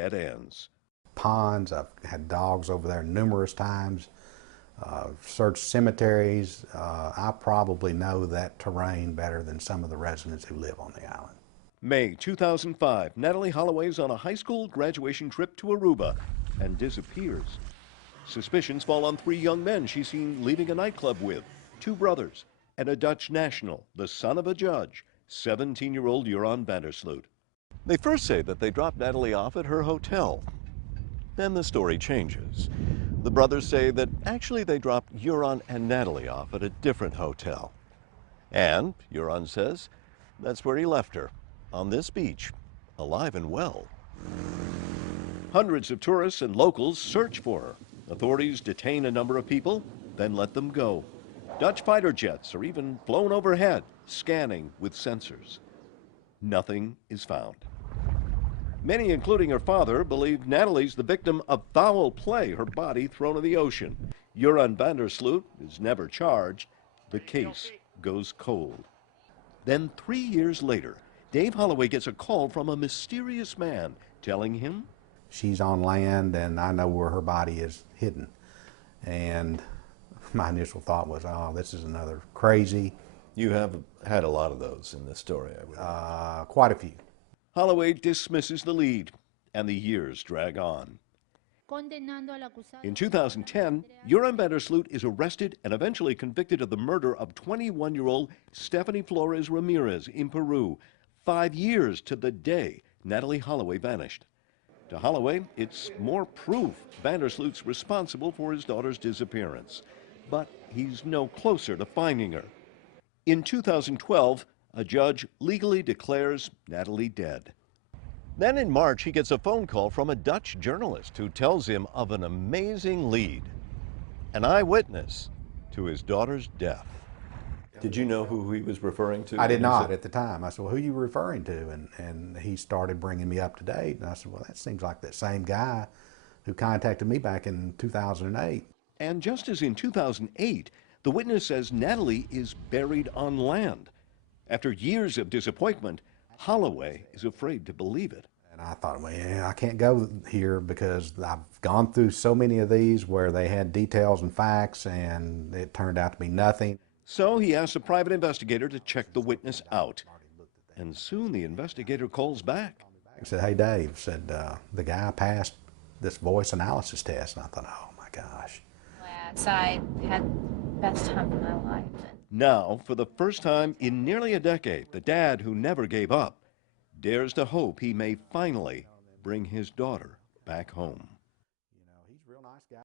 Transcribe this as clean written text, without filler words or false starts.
dead ends. Ponds, I've had dogs over there numerous times, searched cemeteries. I probably know that terrain better than some of the residents who live on the island. May 2005, Natalee Holloway's on a high school graduation trip to Aruba and disappears. Suspicions fall on 3 young men she's seen leaving a nightclub with, 2 brothers, and a Dutch national, the son of a judge, 17-year-old Joran van der Sloot. They first say that they dropped Natalee off at her hotel. Then the story changes. The brothers say that actually they dropped Joran and Natalee off at a different hotel. And Joran says that's where he left her, on this beach, alive and well. Hundreds of tourists and locals search for her. Authorities detain a number of people, then let them go. Dutch fighter jets are even flown overhead, scanning with sensors. Nothing is found. Many, including her father, believe Natalee's the victim of foul play, her body thrown in the ocean. Joran van der Sloot is never charged. The case goes cold. Then 3 years later, Dave Holloway gets a call from a mysterious man telling him she's on land and I know where her body is hidden. And my initial thought was, oh, this is another crazy. You have had a lot of those in this story, I would. Quite a few. Holloway dismisses the lead, and the years drag on. In 2010, Joran van der Sloot is arrested and eventually convicted of the murder of 21-year-old Stephanie Flores Ramirez in Peru, 5 years to the day Natalee Holloway vanished. To Holloway, it's more proof van der Sloot's responsible for his daughter's disappearance. But he's no closer to finding her. In 2012, a judge legally declares Natalee dead. Then in March, he gets a phone call from a Dutch journalist who tells him of an amazing lead, an eyewitness to his daughter's death. Did you know who he was referring to? I did not at the time. I said, well, who are you referring to? And he started bringing me up to date. And I said, well, that seems like that same guy who contacted me back in 2008. And just as in 2008, the witness says Natalee is buried on land. After years of disappointment, Holloway is afraid to believe it. And I thought, well, yeah, I can't go here because I've gone through so many of these where they had details and facts and it turned out to be nothing. So he asks a private investigator to check the witness out. And soon the investigator calls back. He said, hey, Dave, said, the guy passed this voice analysis test. And I thought, oh my gosh. I had the best time of my life. Now, for the first time in nearly a decade, the dad who never gave up dares to hope he may finally bring his daughter back home.